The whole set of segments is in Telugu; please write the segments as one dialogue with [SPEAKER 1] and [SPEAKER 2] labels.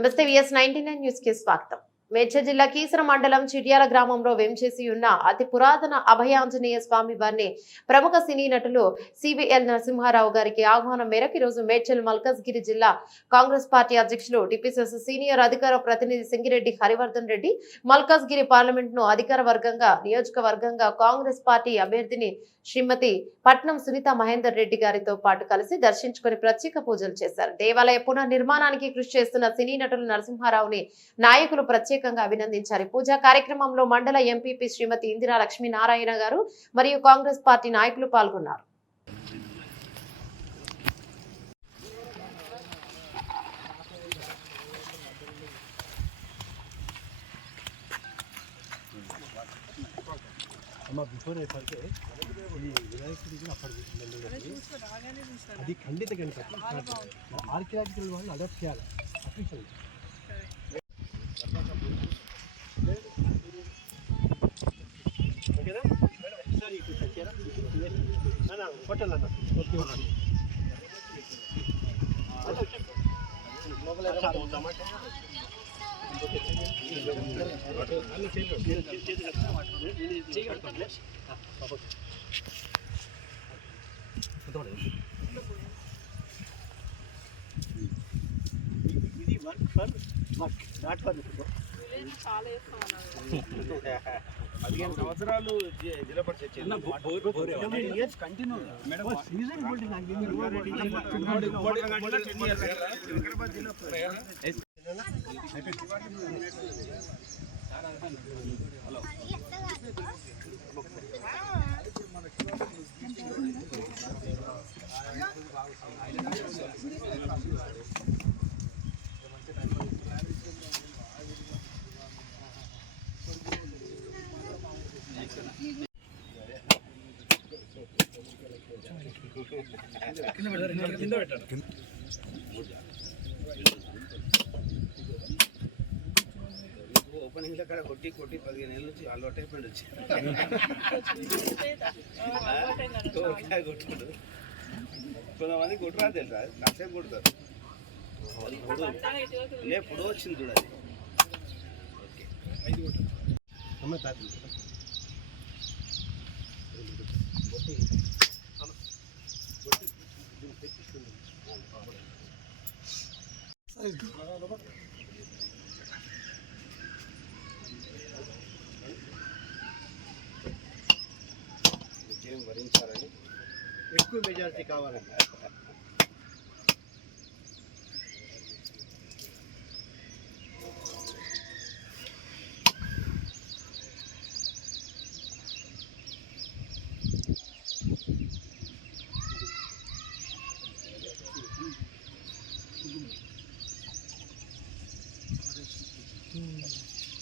[SPEAKER 1] నమస్తే విఎస్ నైన్టీ నైన్ న్యూస్ కి స్వాగతం మేడ్చల్ జిల్లా కీసర మండలం చిట్యాల గ్రామంలో వేంచేసి ఉన్న అతి పురాతన అభయాంజనేయ స్వామి వారిని ప్రముఖ సినీ నటులు సివిఎల్ నరసింహారావు గారికి ఆహ్వానం మేరకు ఈరోజు రోజు మేడ్చల్ మల్కజ్గిరి జిల్లా కాంగ్రెస్ పార్టీ అధ్యక్షులు టిపిసిసి సీనియర్ అధికార ప్రతినిధి సింగిరెడ్డి హరివర్ధన్ రెడ్డి మల్కజ్గిరి పార్లమెంట్ను అధికార వర్గంగా నియోజకవర్గంగా కాంగ్రెస్ పార్టీ అభ్యర్థిని శ్రీమతి పట్నం సునీత మహేందర్ రెడ్డి గారితో పాటు కలిసి దర్శించుకొని ప్రత్యేక పూజలు చేశారు. దేవాలయ పునర్నిర్మాణానికి కృషి చేస్తున్న సినీ నటులు నరసింహారావుని నాయకులు ప్రత్యేక ప్రత్యేకంగా అభినందించారు. పూజా కార్యక్రమంలో మండల ఎంపీపీ శ్రీమతి ఇందిరా లక్ష్మీనారాయణ గారు మరియు కాంగ్రెస్ పార్టీ నాయకులు పాల్గొన్నారు.
[SPEAKER 2] అమ్మ బిఫోర్ ఏంటంటే ఈ వినాయకుడికి అప్పటి అది ఖండిత గణపతి. ఆర్కియాలజికల్ వాళ్ళు అడాప్ట్ చేయాలి. అఫీషియల్ ఓకేనా మేడం ఒకసారి ఇటు తెచ్చారా అన్న హోటల్ అన్న ఓకే ఇది work for work not for
[SPEAKER 3] పదిహేను సంవత్సరాలు జిల్లా పరిషత్ ఓపెనింగ్ అక్కడ కొట్టి కొట్టి పదిహేను ఏళ్ళ నుంచి అలవాటు అయిపోయింది వచ్చి కొట్టాడు కొంతమంది కొట్టురా తెలుసా కాసేపు కొడతారు అది వచ్చింది చూడాలి
[SPEAKER 2] అమ్మ ఎక్కువ మెజారిటీ కావాలండి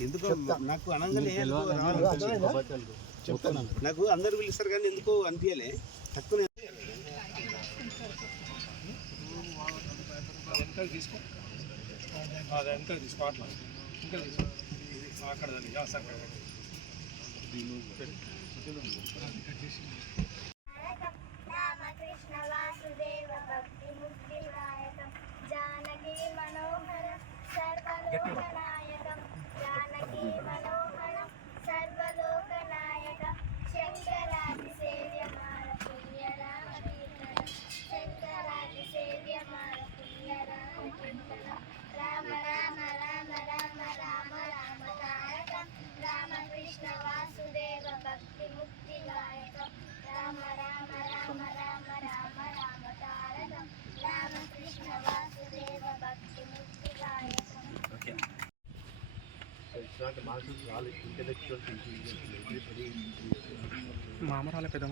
[SPEAKER 3] ఎందుకో నాకు అనంగానే.
[SPEAKER 2] చెప్తాను.
[SPEAKER 3] నాకు అందరు పిలుస్తారు కానీ ఎందుకో అనిపించలే. తక్కువ
[SPEAKER 4] అదంతా తీసుకో. అట్లా. ఇంకా తీసుకో. అక్కడ దాన్ని గ్యాస్ అక్కడ
[SPEAKER 5] రామకృష్ణ వాసుదేవ భక్తి ముక్తి నాయకం జానకి మనోహరం సర్వలోకనాయకం
[SPEAKER 2] ఇట్లాంటి మానసిక వాళ్ళు ఇంటలెక్చువల్ థింకింగ్
[SPEAKER 4] మామరాలే పెద్ద